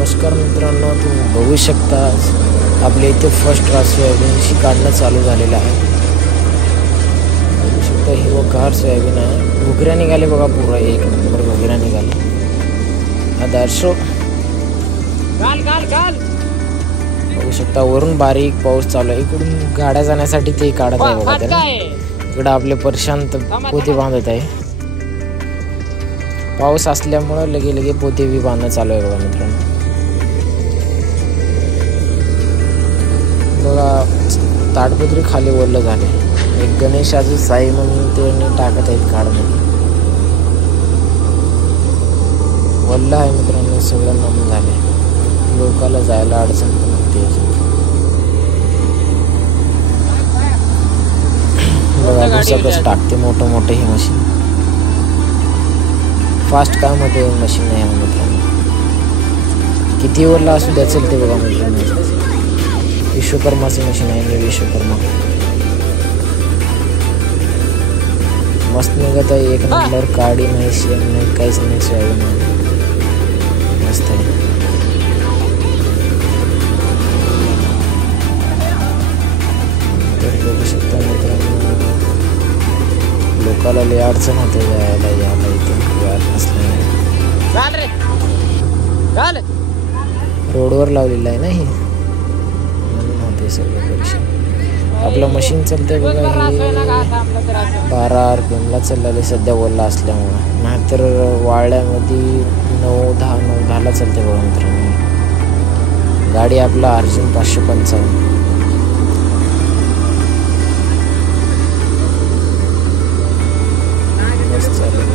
नमस्कार मित्रांनो, तुम्ही बघू शकता आपल्या इथे फर्स्ट क्लास सोयाबीनची काढणं चालू झालेलं आहे. बघू शकता हिरवगार सोयाबीन आहे. घुगऱ्या निघाले बघा, पुरा एक नंबर घुगऱ्या निघाले. आदर्शो बघू शकता वरून बारीक पाऊस चालू आहे. इकडून गाड्या जाण्यासाठी ते काढत आहे बघा. त्याला इकडं आपले प्रशांत पोते बांधत आहे. पाऊस असल्यामुळं लगे पोते बी बांधणं चालू आहे बघा मित्रांनो. बघा ताडपत्री खाली ओरलं झाले. एक गणेशाचं साई म्हणून ते टाकत आहेत काढमध्ये. वल्ल आहे मित्रांनो, सगळं नम झाले. लोकाला जायला अडचण पण होते. बघा भुसा कसं टाकते मोठं ही मशीन. फास्ट काम होते मशीन आहे मित्रांनो. किती वरला असू द्या चलते बघा मित्रांनो. विश्वकर्माचं मशीन आहे. विश्वकर्मा मस्त निघत आहे. एक नंबर काडी नाही, शेण नाही, काहीच नाही. सोयाबीन मस्त आहे. तर बघू शकता मित्रांनो, लोकाला लय अडचण होते यायला इथे वाट नसल्याने. रोडवर लावलेलं आहे ना हे, म्हणून होते सगळं परीक्षा. आपलं मशीन चालतंय बघा. हे 12 RPM ला चाललेलं सध्या ओला असल्यामुळं. नाहीतर वाळल्यामध्ये 9-10 ला चालते बघा मित्रांनो. गाडी आपला अर्जुन 555 मस्त चालेल.